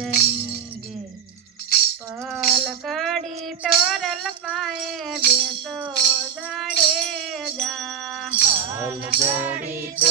રાજાની જય પલકડી તોરલ પાએ બેસો જાડેજા. હલગડી તોરલ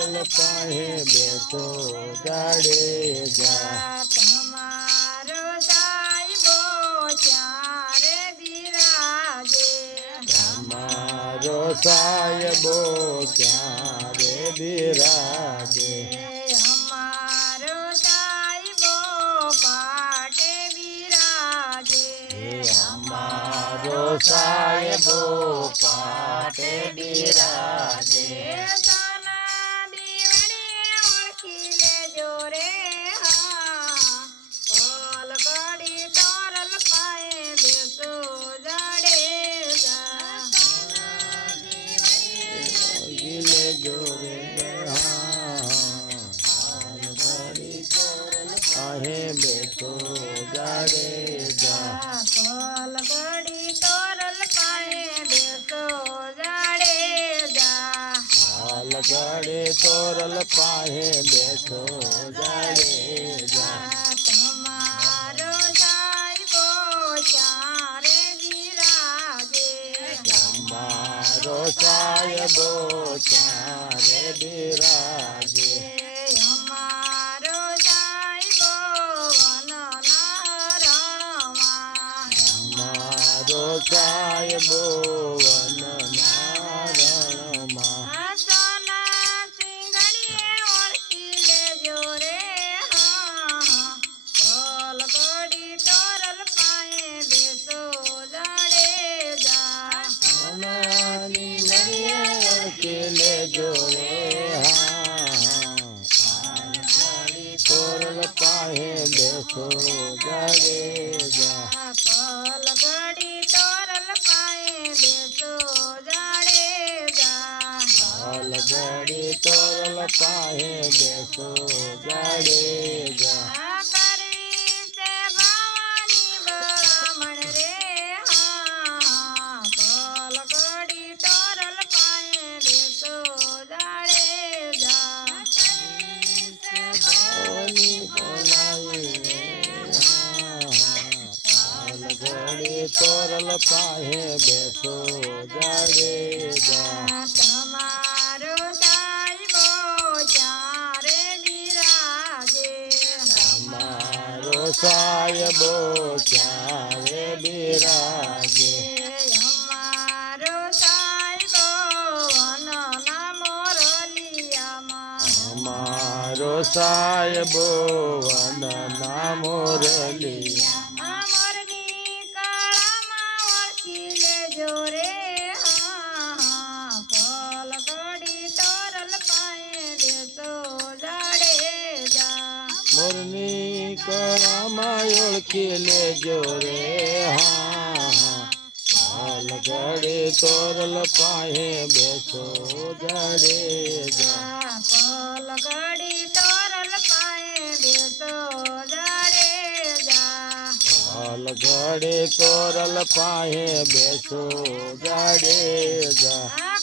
તોરલ પાહે બેસો જાડેજા તમારો સાહેબો ચારે બિરાજે? તમારો સાહેબો ક્યારે બિરાજે? અમારો સાહેબો પાટે બિરાજે. અમારો સાહેબો પાટે બિરાજે. જાડેજા પલકડી તોરલ પાએ બેસો જાડેજા હાલગડી તોરલ પાહે બેસો જાડેજા તમારો સાહેબો ચારે બિરાજે તમારો સાહેબો ચારે બિરાજે અમારો સાહેબો પાહે બેસો જાડેજા તોરલ પાહે બેસો જાડેજા ચારે બિરાજે. અમારો સાહેબો વનના મોરલિયામાં. અમારો સાહેબો વનના મોરલી અમરની કળામાં ઓળખી લેજો રે હા. પલકડી તોરલ પાએ બેસો જાડેજા મોરની કળામાં ઓળખી લેજો રે હા તોરલ પાહે બેસો જડે જાડેજા હાલગડી તોરલ પાહે બેસો જાડેજા આ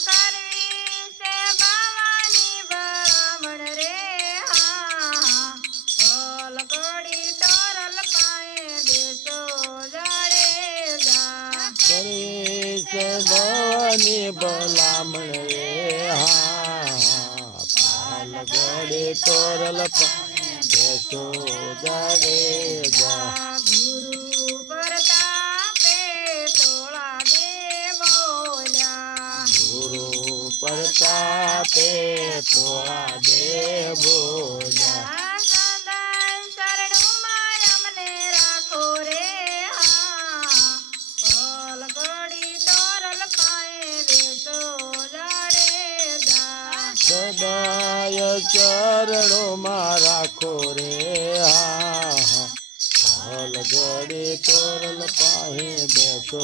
ભવાની ભલામણ હા હાલગડી તોરલ પાહે બેસો જાડેજા ગુરુ પ્રતાપે તોળા દે બોલ્યા ગુરુ પ્રતાપે તોળા દે સદાય ચરણોમાં રાખો રે હા હલ જોડી તોરલ પાહે બેસો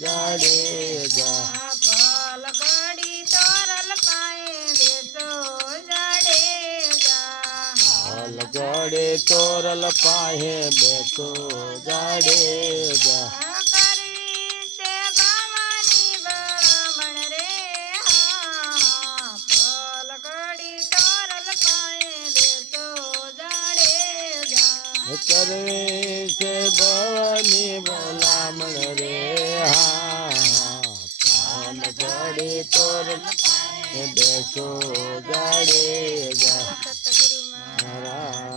જાડેજા પલ ઘડી તોરલ પાએ બેસો જાડેજા હલ જોડી તોરલ પાહે બેસો જાડેજા કરવી છે ભવાની ભલામણ રે હા. પાન તોરલ પાહે બેસો મહારાજ મહારાજ